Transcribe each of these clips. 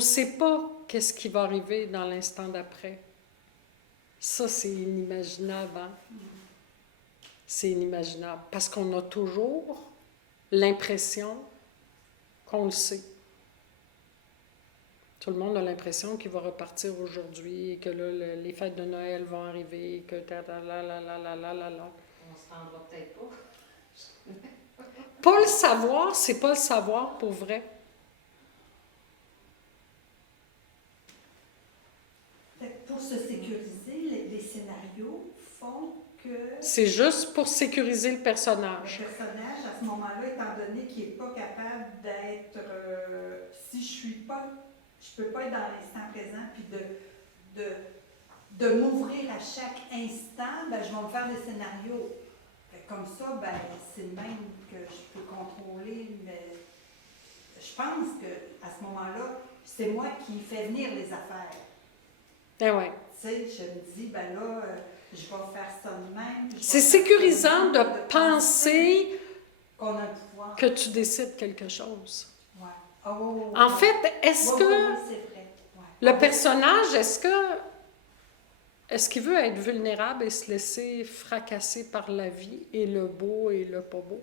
ne sait pas qu'est-ce qui va arriver dans l'instant d'après. Ça, c'est inimaginable, hein? C'est inimaginable. Parce qu'on a toujours l'impression qu'on le sait. Tout le monde a l'impression qu'il va repartir aujourd'hui, que là, les fêtes de Noël vont arriver, que On se rendra peut-être pas. Pas le savoir, c'est pas le savoir pour vrai. Pour se sécuriser, les scénarios font que C'est juste pour sécuriser le personnage. le personnage, à ce moment-là, étant donné qu'il n'est pas capable d'être... si je peux pas être dans l'instant présent, puis de m'ouvrir à chaque instant, ben, je vais me faire des scénarios. Fait que comme ça, ben, c'est le même que je peux contrôler, mais je pense qu'à ce moment-là, c'est moi qui fais venir les affaires. Eh ouais. Tu sais, je me dis, ben là, je vais faire ça de même. C'est sécurisant de penser qu'on a le pouvoir. que tu décides quelque chose. Ouais. Oh, En fait, est-ce que oui, c'est vrai. Ouais. le personnage, est-ce qu'il veut être vulnérable et se laisser fracasser par la vie et le beau et le pas beau?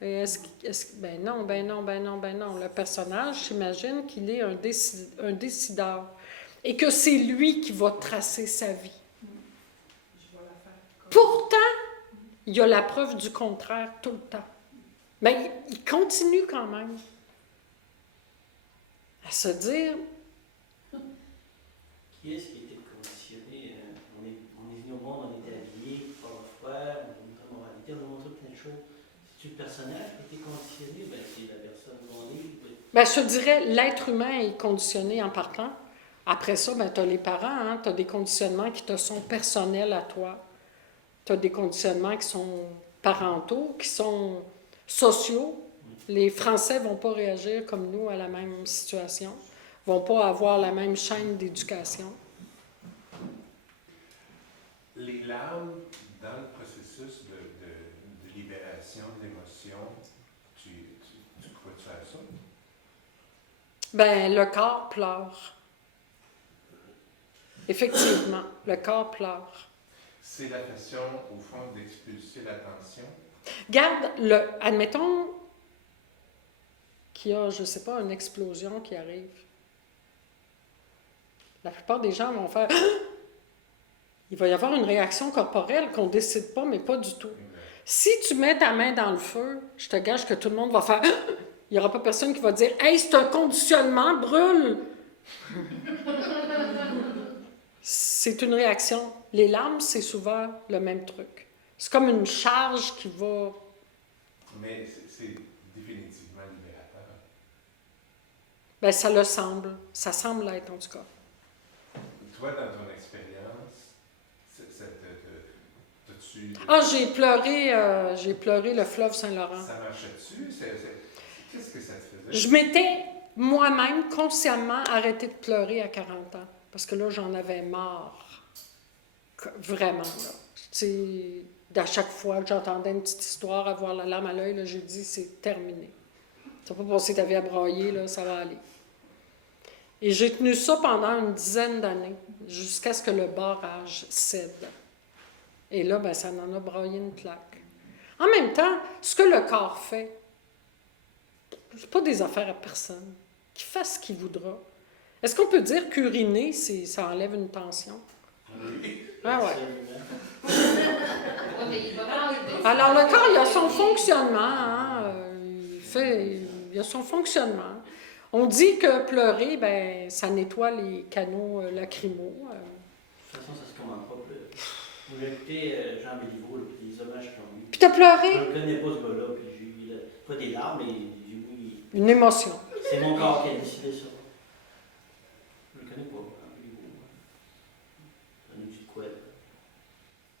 Et ben non. Le personnage s'imagine qu'il est un décideur et que c'est lui qui va tracer sa vie. Je vais la faire. Pourtant, il y a la preuve du contraire tout le temps. Mais il continue quand même à se dire... Qui est-ce qui était conditionné? On est venu au monde, on était habillé, pas froid, on a montré la moralité, on a montré plein de choses. C'est-tu le personnage qui était conditionné? Ben, c'est la personne qu'on est. Ben, je te dirais, l'être humain est conditionné en partant. Après ça, ben, tu as les parents, hein, tu as des conditionnements qui te sont personnels à toi. Tu as des conditionnements qui sont parentaux, qui sont sociaux. Les Français ne vont pas réagir comme nous à la même situation, ne vont pas avoir la même chaîne d'éducation. Les larmes, dans le processus de libération d'émotions, tu crois faire ça? Ben, le corps pleure. Effectivement, le corps pleure. C'est la façon, au fond, d'expulser la tension? Garde, admettons qu'il y a, je ne sais pas, une explosion qui arrive. La plupart des gens vont faire... Il va y avoir une réaction corporelle qu'on ne décide pas, mais pas du tout. Si tu mets ta main dans le feu, je te gage que tout le monde va faire... Il n'y aura pas personne qui va dire « Hey, c'est un conditionnement, brûle! » C'est une réaction. Les larmes, c'est souvent le même truc. C'est comme une charge qui va... Mais c'est définitivement libérateur. Ben, ça le semble. Ça semble l'être, en tout cas. Toi, dans ton expérience, t'as-tu... Ah, j'ai pleuré le fleuve Saint-Laurent. Ça marchait-tu? Qu'est-ce que ça te faisait? Je m'étais moi-même consciemment arrêtée de pleurer à 40 ans. Parce que là, j'en avais marre. Vraiment, là. Tu sais, à chaque fois que j'entendais une petite histoire, avoir la larme à l'œil, là, j'ai dit, c'est terminé. Tu vas pas passer ta vie à brailler, là, ça va aller. Et j'ai tenu ça pendant une dizaine d'années, jusqu'à ce que le barrage cède. Et là, ben, ça en a braillé une claque. En même temps, ce que le corps fait, c'est pas des affaires à personne. Qu'il fasse ce qu'il voudra. Est-ce qu'on peut dire qu'uriner, ça enlève une tension? Oui. Ah ouais. Mais il va falloir aider. Alors, le corps, il a son fonctionnement. Hein? Il a son fonctionnement. On dit que pleurer, ben, ça nettoie les canaux lacrymaux. De toute façon, ça se commande pas. Vous avez écouté Jean Béliveau, là, puis les hommages qu'ils ont eu. Puis t'as pleuré? Je ne connais pas ce gars-là, puis j'ai eu pas des larmes, mais j'ai eu... Une émotion. C'est mon corps qui a décidé ça. Je le connais pas, Jean Béliveau. Ça nous dit de quoi, là?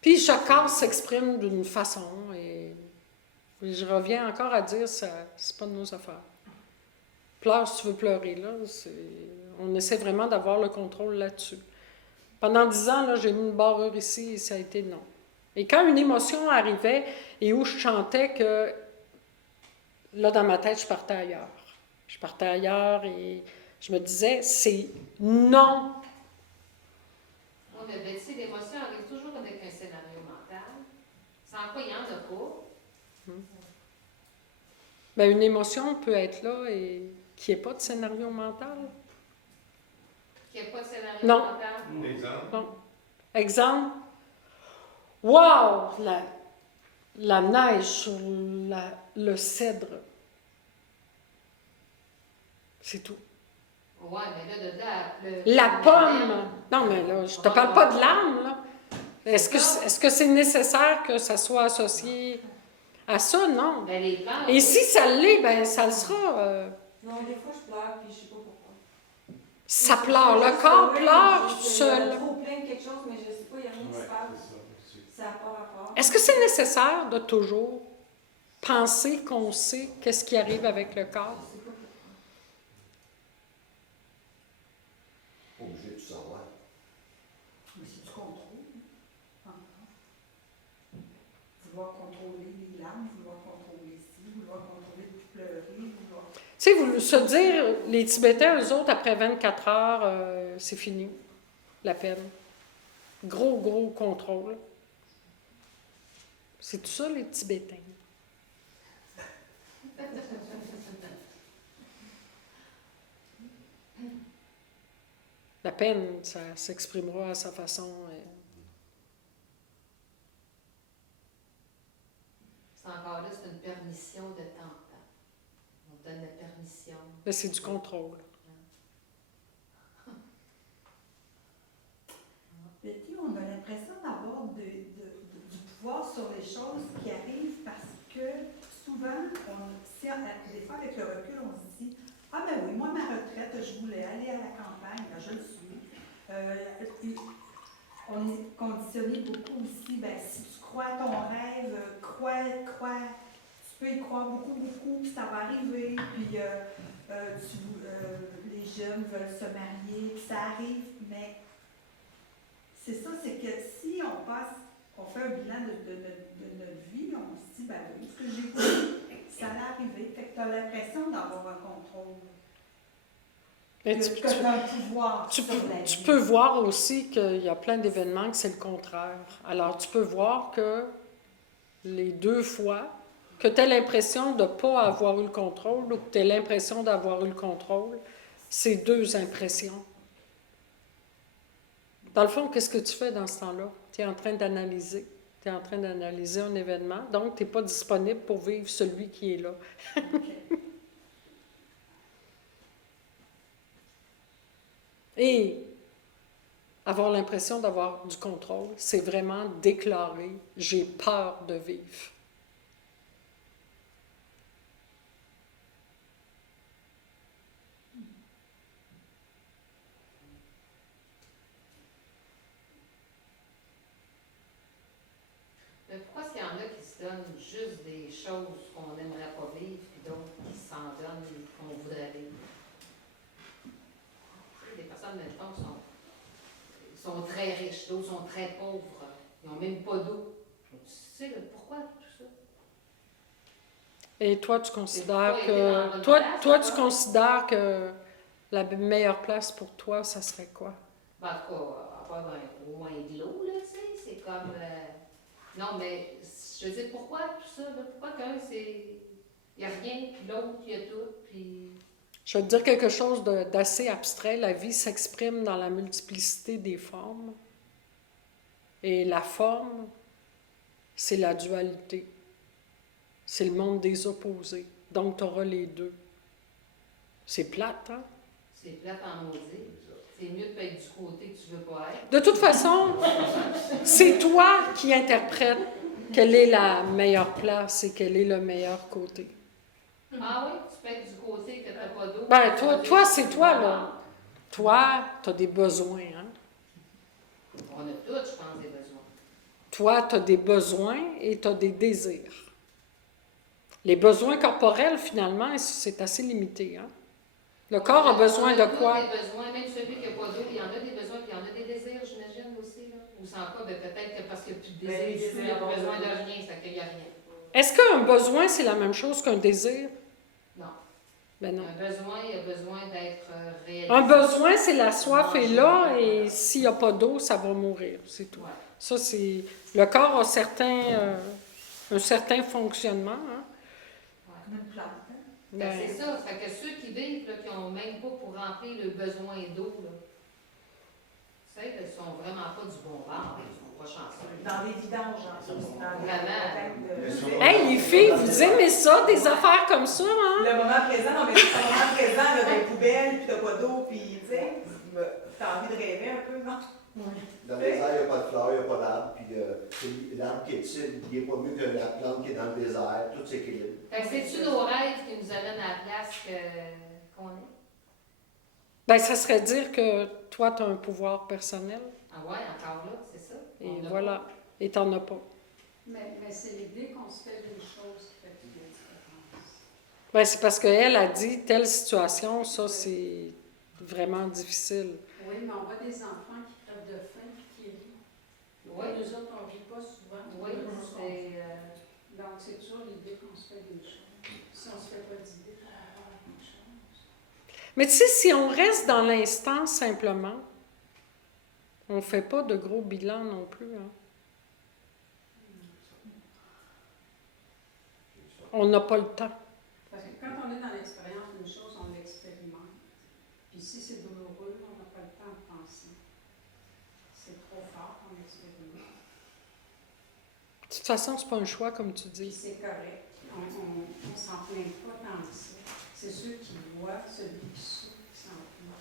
Puis chaque corps s'exprime d'une façon. Et je reviens encore à dire, c'est pas de nos affaires. Pleure si tu veux pleurer, là. On essaie vraiment d'avoir le contrôle là-dessus. Pendant 10 ans, là, j'ai mis une barrure ici et ça a été non. Et quand une émotion arrivait et où je chantais que, là, dans ma tête, je partais ailleurs. Je partais ailleurs et Je me disais, c'est non. Oui, mais Betsy, l'émotion arrive toujours avec un scénario mental. Sans quoi il n'y en a pas. Ben, une émotion peut être là et qu'il n'y ait pas de scénario mental. Qu'il n'y a pas de scénario Non. mental. Exemple. Bon. Exemple, wow, la neige sur le cèdre. C'est tout. Ouais, mais de là à pleurer. La pomme. Non, mais là, je te parle pas de l'âme, là. Est-ce que c'est nécessaire que ça soit associé à ça? Non. Ben, les plantes. Et si ça l'est, ben ça le sera. Non, des fois, je pleure, puis je sais pas pourquoi. Ça pleure. Le corps pleure tout seul. Je trop plein de quelque chose, mais je sais pas, il n'y a rien qui se Ouais, passe. c'est ça aussi. Ça n'a pas rapport. Est-ce que c'est nécessaire de toujours penser qu'on sait qu'est-ce qui arrive avec le corps? Je sais pas pourquoi. Pas obligé de tout savoir. Mais c'est du contrôle. Encore. Vouloir contrôler les larmes, vouloir contrôler ci, vouloir contrôler de pleurer, vouloir... Tu sais, vous se dire, les Tibétains, eux autres, après 24 heures, c'est fini, la peine. Gros contrôle. C'est tout ça, les Tibétains. La peine, ça s'exprimera à sa façon. C'est encore là, c'est une permission de temps. On donne la permission. Mais c'est du contrôle. Betty, on a l'impression d'avoir du pouvoir sur les choses qui arrivent parce que souvent, des fois avec le recul, on se dit « Ah ben oui, moi ma retraite, je voulais aller à la campagne, ben, je le suis. Puis, on est conditionné beaucoup aussi, ben, si tu crois à ton rêve, crois, tu peux y croire beaucoup, puis ça va arriver, puis les jeunes veulent se marier, puis ça arrive, mais c'est ça, c'est que si on fait un bilan de notre vie, on se dit, ben oui, ce que j'ai dit, ça allait arriver, fait que tu as l'impression d'avoir un contrôle. Mais Que tu as un pouvoir sur la vie. tu peux voir aussi qu'il y a plein d'événements que c'est le contraire. Alors, tu peux voir que les deux fois, que tu as l'impression de ne pas avoir eu le contrôle ou que tu as l'impression d'avoir eu le contrôle, c'est deux impressions. Dans le fond, qu'est-ce que tu fais dans ce temps-là? Tu es en train d'analyser. Tu es en train d'analyser un événement, donc tu n'es pas disponible pour vivre celui qui est là. Ok. Et avoir l'impression d'avoir du contrôle, c'est vraiment déclarer « j'ai peur de vivre ». Mais pourquoi est-ce qu'il y en a qui se donnent juste des choses qu'on n'aimerait pas vivre, puis d'autres qui s'en donnent qu'on voudrait vivre? Tu sais, des personnes, mettons, sont très riches, d'autres sont très pauvres, ils n'ont même pas d'eau. Tu sais, pourquoi tout ça? Et toi, tu considères C'est pas aider dans la que... bonne Toi, place, toi, quoi. tu considères que la meilleure place pour toi, ça serait quoi? Ben, en tout cas, avoir au moins de l'eau, là, tu sais, c'est comme... Non, mais je veux dire, pourquoi tout ça? Là? Pourquoi qu'un, c'est... Il n'y a rien, puis l'autre, il y a tout, puis... Je vais te dire quelque chose d'assez abstrait. La vie s'exprime dans la multiplicité des formes. Et la forme, c'est la dualité. C'est le monde des opposés. Donc, tu auras les deux. C'est plate, hein? C'est plate en maudit. C'est mieux de pas être du côté que tu veux pas être. De toute façon, c'est toi qui interprètes quelle est la meilleure place et quel est le meilleur côté. Ah oui, tu peux être du côté que t'as pas d'eau. Ben, toi, c'est toi, là. Toi, tu as des besoins, hein? On a tous, je pense, des besoins. Toi, tu as des besoins et tu as des désirs. Les besoins corporels, finalement, c'est assez limité, hein? Le corps a besoin de quoi? On a tous des besoins, même celui qui n'a pas d'eau, il y en a des besoins, puis il y en a des désirs, j'imagine aussi, là. Ou sans pas, ben, peut-être que parce qu'il n'y a plus de Ben, les désir, il n'y a désirs, plus besoin de on- rien, c'est qu'il n'y a rien. Est-ce qu'un besoin, c'est la même chose qu'un désir? Non. Ben non. Un besoin, il a besoin d'être réalisé. Un besoin, c'est la soif est là, Manger, et voilà. s'il n'y a pas d'eau, ça va mourir, c'est tout. Ouais. Ça, c'est... Le corps a un certain fonctionnement, hein? Comme une plante. Hein? Ben, Ben, c'est ça. Fait que ceux qui vivent, là, qui n'ont même pas pour remplir le besoin d'eau, là, tu sais, ils sont vraiment pas du bon bord. Ils sont pas chanceux. Dans les vidanges, en plus. Dans les Vraiment. hey, les filles, vous aimez ça, des affaires comme ça, hein? Le moment présent, non, mais c'est le moment présent, là, dans les poubelles, puis t'as pas d'eau, puis tu sais, t'as envie de rêver un peu, non? Dans les airs, il n'y a pas de fleurs, il n'y a pas d'arbre, puis c'est l'arbre qui est ici, il n'est pas mieux que la plante qui est dans le désert, tout s'équilibre. Fait que c'est-tu nos rêves qui nous amènent à la place qu'on est? Ben, ça serait dire que toi, tu as un pouvoir personnel, Ah ouais, encore là, c'est ça. et On a voilà, et t'en as pas. Mais c'est l'idée qu'on se fait d'une chose qui fait toute la différence. Ben, c'est parce qu'elle a dit, telle situation, ça, c'est vraiment difficile. Oui, mais on voit des enfants qui crèvent de faim et qui rient. Oui. Nous autres, on ne rit pas souvent. Oui, c'est... Donc, c'est toujours l'idée qu'on se fait d'une chose. Si on ne se fait pas d'idée par rapport à quelque chose. Mais tu sais, si on reste dans l'instant simplement, on ne fait pas de gros bilan non plus, hein? On n'a pas le temps. Parce que quand on est dans l'expérience d'une chose, on l'expérimente. Puis si c'est douloureux, on n'a pas le temps de penser. C'est trop fort qu'on expérimente. De toute façon, c'est pas un choix, comme tu Puis dis. c'est correct. On s'en plaint pas tant que ça. C'est ceux qui voient, celui qui souffre, qui s'en plaint.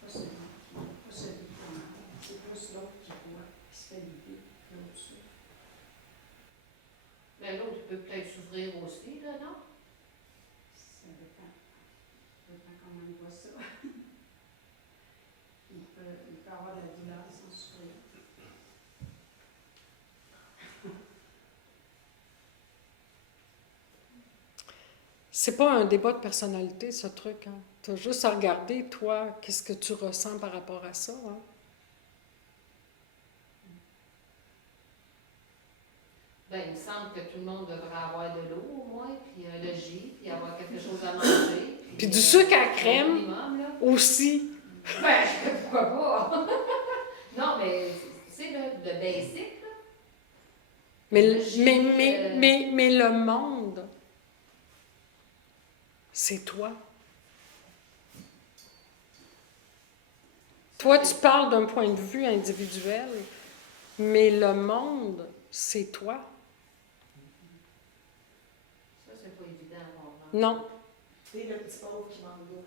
Pas celui qui en a. C'est plus l'autre qui voit, qui se fait l'idée, que l'autre souffre. Mais l'autre peut peut-être souffrir aussi, là, non? Ça dépend. Ça dépend comment il voit ça. Il peut avoir de la douleur sans souffrir. C'est pas un débat de personnalité, ce truc, hein? Tu as juste à regarder, toi, qu'est-ce que tu ressens par rapport à ça, hein? Ben, il me semble que tout le monde devrait avoir de l'eau, au moins, puis un logis, puis avoir quelque chose à manger. Puis du sucre à un crème minimum, là. aussi. Ben, pourquoi pas? Non, mais, tu sais, là, le basic, là. Mais Le le monde, c'est toi. Toi, tu parles d'un point de vue individuel, mais le monde, c'est toi. Ça, c'est pas évident à comprendre. Non. C'est le petit pauvre qui manque d'eau.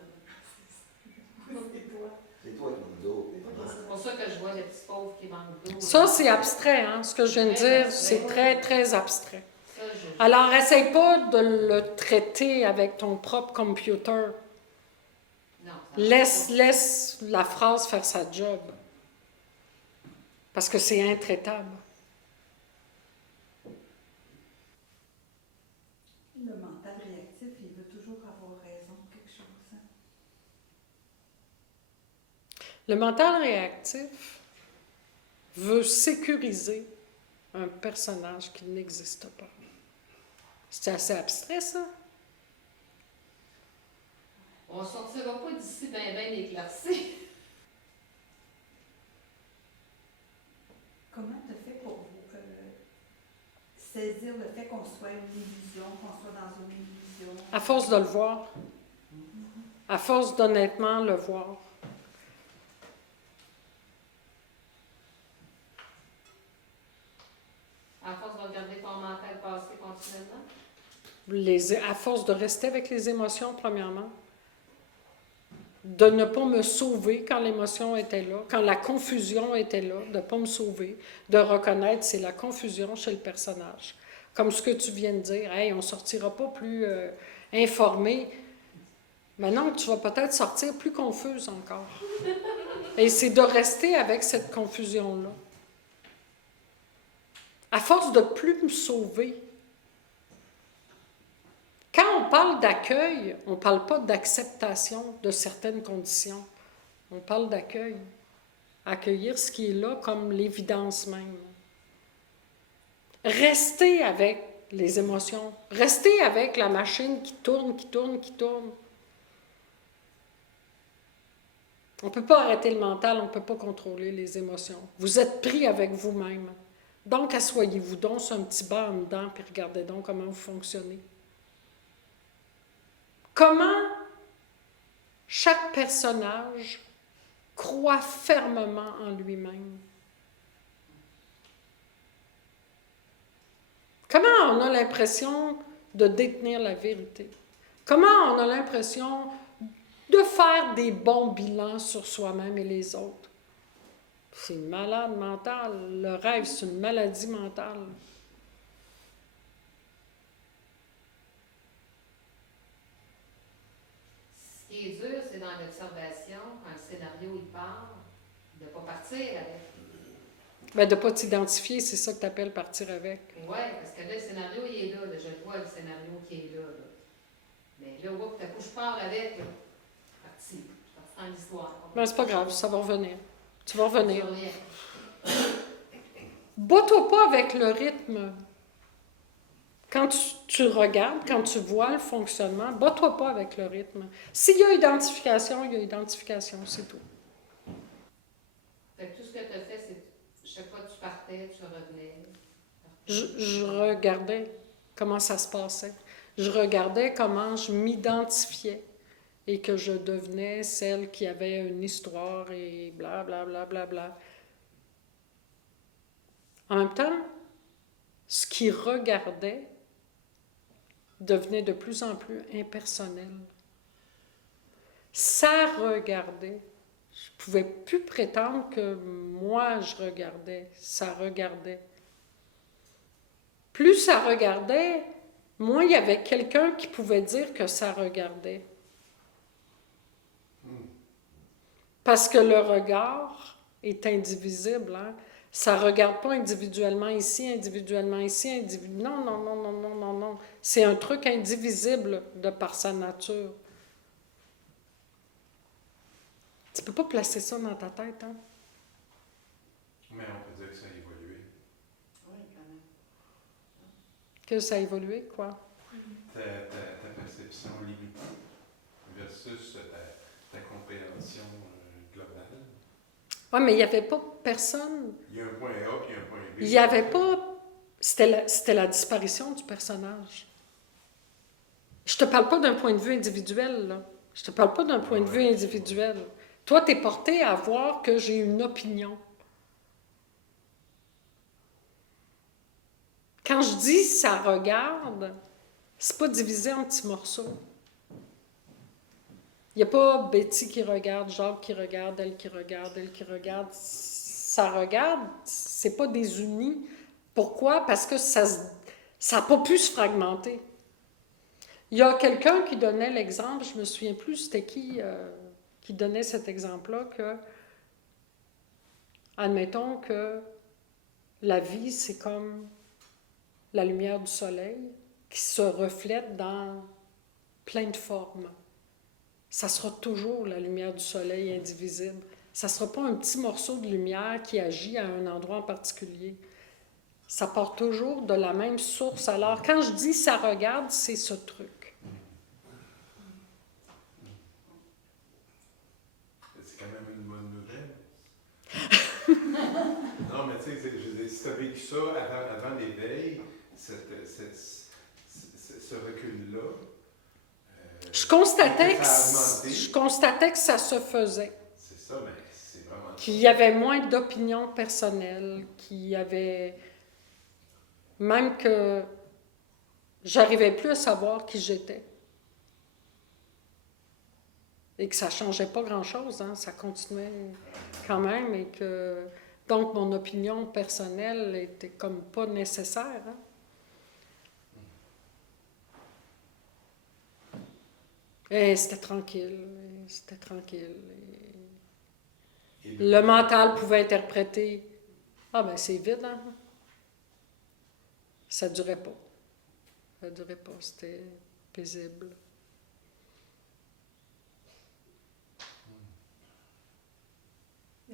C'est toi. C'est toi qui manques d'eau. C'est pour ça que je vois le petit pauvre qui manque d'eau. Ça, c'est abstrait, hein? Ce que je viens de dire, c'est très, très abstrait. Ça, je... Alors, essaye pas de le traiter avec ton propre computer. Non, ça Laisse la phrase faire sa job. Parce que c'est intraitable. Le mental réactif, il veut toujours avoir raison de quelque chose. Hein? Le mental réactif veut sécuriser un personnage qui n'existe pas. C'est assez abstrait, ça? On ne sortira pas d'ici ben éclairci. Comment tu fais pour saisir le fait qu'on soit une illusion, qu'on soit dans une illusion? À force de le voir. À force d'honnêtement le voir. À force de regarder ton mental passer continuellement. À force de rester avec les émotions, premièrement. De ne pas me sauver quand l'émotion était là, quand la confusion était là, de ne pas me sauver, de reconnaître c'est la confusion chez le personnage. Comme ce que tu viens de dire, hey, on ne sortira pas plus informé. Mais non, tu vas peut-être sortir plus confuse encore. Et c'est de rester avec cette confusion-là. À force de ne plus me sauver. Quand on parle d'accueil, on ne parle pas d'acceptation de certaines conditions. On parle d'accueil. Accueillir ce qui est là comme l'évidence même. Rester avec les émotions. Restez avec la machine qui tourne, qui tourne, qui tourne. On ne peut pas arrêter le mental, on ne peut pas contrôler les émotions. Vous êtes pris avec vous-même. Donc, asseyez-vous donc sur un petit banc en dedans, puis regardez donc comment vous fonctionnez. Comment chaque personnage croit fermement en lui-même. Comment on a l'impression de détenir la vérité? Comment on a l'impression de faire des bons bilans sur soi-même et les autres? C'est malade mental. Le rêve, c'est une maladie mentale. Ce qui est dur, c'est dans l'observation, quand le scénario il part, de ne pas partir avec. Ben, de ne pas t'identifier, c'est ça que tu appelles partir avec. Oui, parce que là, le scénario, il est là. Je le vois, le scénario qui est là. Mais là, whoop, t'as coup, je pars avec. Là. Je suis partie dans l'histoire. Ben, c'est pas grave, ça va revenir. Tu vas revenir. Je reviens. Bats-toi pas avec le rythme. Quand tu regardes, quand tu vois le fonctionnement, bats-toi pas avec le rythme. S'il y a identification, il y a identification, c'est tout. Fait que tout ce que tu as fait, c'est chaque fois que tu partais, tu revenais. Je regardais comment ça se passait. Je regardais comment je m'identifiais et que je devenais celle qui avait une histoire et bla bla bla bla bla. En même temps, ce qui regardait devenait de plus en plus impersonnel. Ça regardait. Je ne pouvais plus prétendre que moi je regardais. Ça regardait. Plus ça regardait, moins il y avait quelqu'un qui pouvait dire que ça regardait. Parce que le regard est indivisible. Hein? Ça ne regarde pas individuellement ici, non, non, non, non, non, non, non. C'est un truc indivisible de par sa nature. Tu ne peux pas placer ça dans ta tête, hein? Mais on peut dire que ça a évolué. Oui, quand même. Que ça a évolué, quoi? Ta perception limitée versus ta compréhension globale. Oui, mais il n'y avait pas personne. Il y a un point A puis un point B. Il n'y avait pas... C'était la disparition du personnage. Je te parle pas d'un point de vue individuel, là. Je te parle pas d'un point de vue individuel. Toi, tu es porté à voir que j'ai une opinion. Quand je dis « ça regarde », c'est pas divisé en petits morceaux. Il n'y a pas Betty qui regarde, Jacques qui regarde, elle qui regarde, elle qui regarde. Ça regarde, c'est pas des unis. Pourquoi? Parce que ça n'a pas pu se fragmenter. Il y a quelqu'un qui donnait l'exemple, je me souviens plus c'était qui donnait cet exemple-là, que, admettons que la vie, c'est comme la lumière du soleil qui se reflète dans plein de formes. Ça sera toujours la lumière du soleil indivisible. Ça ne sera pas un petit morceau de lumière qui agit à un endroit en particulier. Ça part toujours de la même source. Alors, quand je dis « ça regarde », c'est ce truc. C'est quand même une bonne nouvelle. Non, mais tu sais, si tu as vécu ça avant l'éveil, ce recul-là, Je constatais que ça se faisait. c'est ça, mais c'est vraiment... Qu'il y avait moins d'opinions personnelles, qu'il y avait... Même que j'arrivais plus à savoir qui j'étais. Et que ça ne changeait pas grand-chose, hein, ça continuait quand même, et que... Donc, mon opinion personnelle était comme pas nécessaire, hein. Et c'était tranquille. Et Le mental pouvait interpréter « Ah ben c'est vide, hein? » Ça ne durait pas. C'était paisible.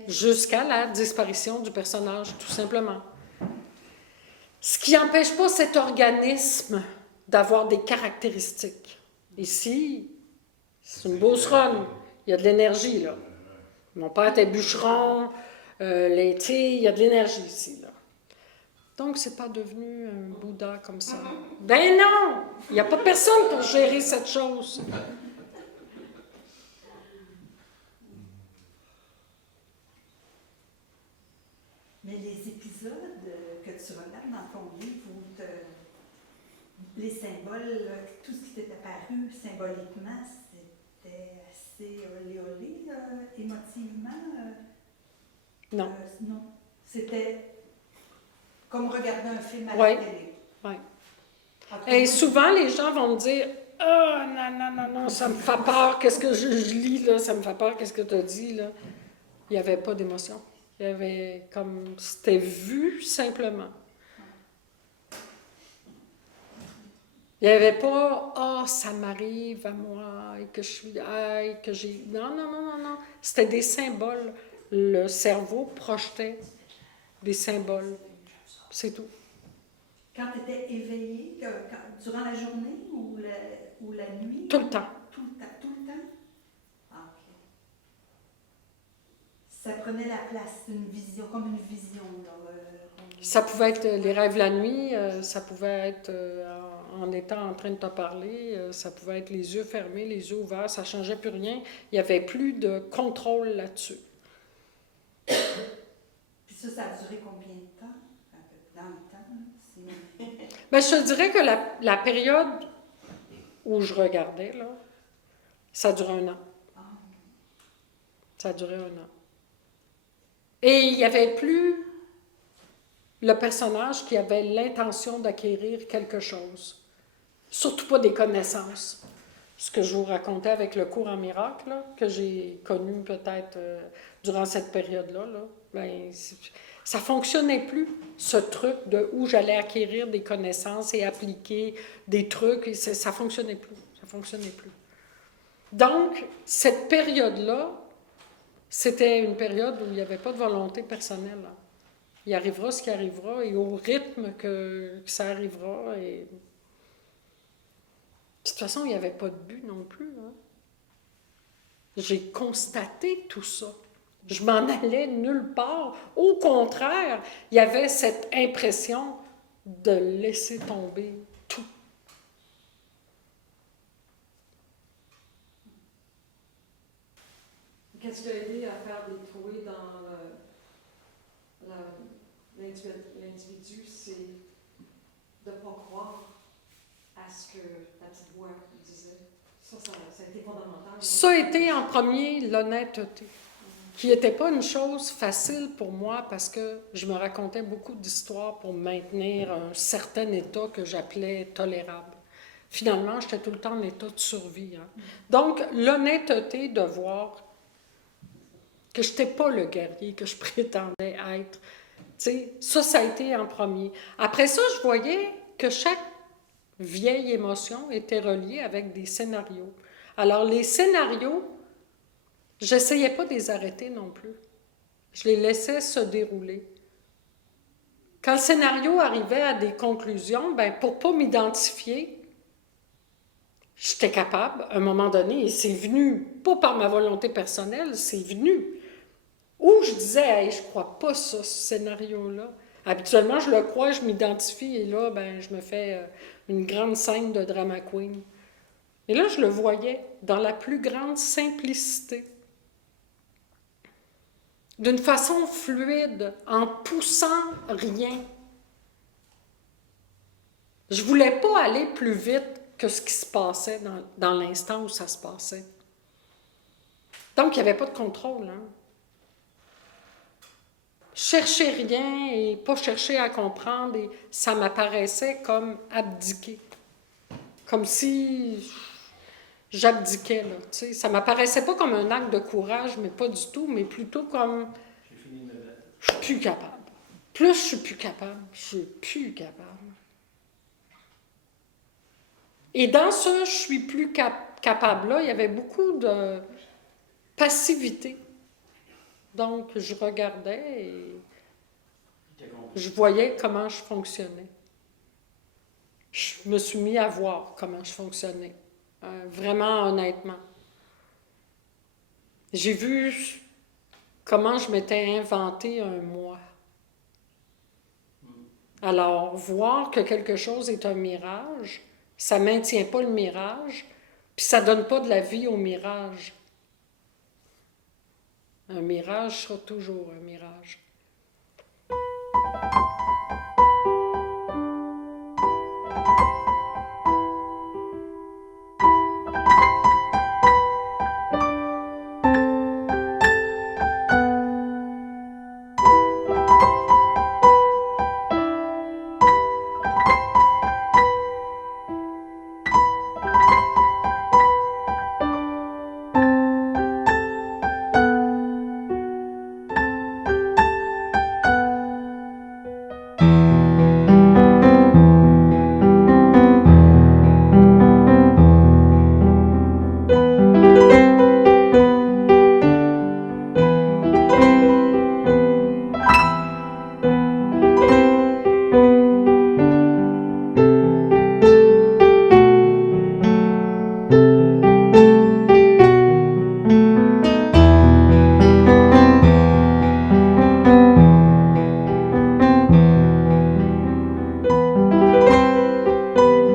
Jusqu'à la disparition du personnage, tout simplement. Ce qui n'empêche pas cet organisme d'avoir des caractéristiques. Ici, c'est une beauceronne. Il y a de l'énergie, là. Mon père était bûcheron, laitier, il y a de l'énergie ici, là. Donc, c'est pas devenu un Bouddha comme ça. Ben non! Il n'y a pas personne pour gérer cette chose. Mais les épisodes que tu regardes dans ton livre, où les symboles, tout ce qui t'est apparu symboliquement, c'était assez olé olé, émotivement? Non. Non. C'était comme regarder un film à Ouais. la télé. Ouais. Après, Et moi, souvent, les gens vont me dire « Ah, non, non, non, non, ça me fait peur, qu'est-ce que je lis, là, ça me fait peur, qu'est-ce que tu as dit, là. » Il n'y avait pas d'émotion. Il y avait comme... C'était vu simplement. Il n'y avait pas « Ah, ça m'arrive à moi, et que je suis... Ah, et que j'ai... » Non, non, non, non, non. C'était des symboles. Le cerveau projetait des symboles. C'est tout. quand tu étais éveillé, durant la journée ou la nuit? Tout le temps. Tout le temps? Tout le temps? Ah, OK. Ça prenait la place d'une vision, comme une vision, là. Ça pouvait être les rêves la nuit, ça pouvait être en étant en train de te parler, ça pouvait être les yeux fermés, les yeux ouverts, ça ne changeait plus rien. Il n'y avait plus de contrôle là-dessus. Puis ça a duré combien de temps? Un peu dans le temps, là? Ben, je te dirais que la période où je regardais, là, ça a duré 1 an. Ah. Ça a duré 1 an. Et il n'y avait plus le personnage qui avait l'intention d'acquérir quelque chose. Surtout pas des connaissances. Ce que je vous racontais avec le cours en miracle, là, que j'ai connu peut-être durant cette période-là, là, ben, ça ne fonctionnait plus, ce truc de où j'allais acquérir des connaissances et appliquer des trucs. Et ça ne fonctionnait plus. Ça fonctionnait plus. Donc, cette période-là, c'était une période où il n'y avait pas de volonté personnelle. Hein. Il arrivera ce qui arrivera et au rythme que ça arrivera. Et... De toute façon, il n'y avait pas de but non plus. Hein. J'ai constaté tout ça. Je m'en allais nulle part. Au contraire, il y avait cette impression de laisser tomber tout. Qu'est-ce qui a aidé à faire des trouées dans l'individu, c'est de ne pas croire à ce que la petite voix disait. Ça a été fondamental. Ça a été en premier l'honnêteté, qui n'était pas une chose facile pour moi parce que je me racontais beaucoup d'histoires pour maintenir un certain état que j'appelais tolérable. Finalement, j'étais tout le temps en état de survie. Hein. Donc, l'honnêteté de voir que je n'étais pas le guerrier que je prétendais être. Tu sais, ça a été en premier. Après ça, je voyais que chaque vieille émotion était reliée avec des scénarios. Alors, les scénarios, j'essayais pas de les arrêter non plus. Je les laissais se dérouler. Quand le scénario arrivait à des conclusions, ben, pour ne pas m'identifier, j'étais capable, à un moment donné, et c'est venu, pas par ma volonté personnelle, c'est venu. Où je disais, hey, je ne crois pas ça, ce scénario-là. Habituellement, je le crois, je m'identifie, et là, ben, je me fais une grande scène de drama queen. Et là, je le voyais dans la plus grande simplicité. D'une façon fluide, en poussant rien. Je ne voulais pas aller plus vite que ce qui se passait dans l'instant où ça se passait. Donc, il n'y avait pas de contrôle. Hein? Chercher rien et pas chercher à comprendre, et ça m'apparaissait comme abdiquer. Comme si j'abdiquais, là. Tu sais, ça m'apparaissait pas comme un acte de courage, mais pas du tout, mais plutôt comme J'ai fini de me battre. je suis plus capable. Plus je suis plus capable, je suis plus capable. Et dans ce je suis plus capable-là, il y avait beaucoup de passivité. Donc, je regardais et je voyais comment je fonctionnais. je me suis mis à voir comment je fonctionnais. Vraiment, honnêtement. J'ai vu comment je m'étais inventé un moi. Alors, voir que quelque chose est un mirage, ça ne maintient pas le mirage, puis ça ne donne pas de la vie au mirage. Un mirage sera toujours un mirage.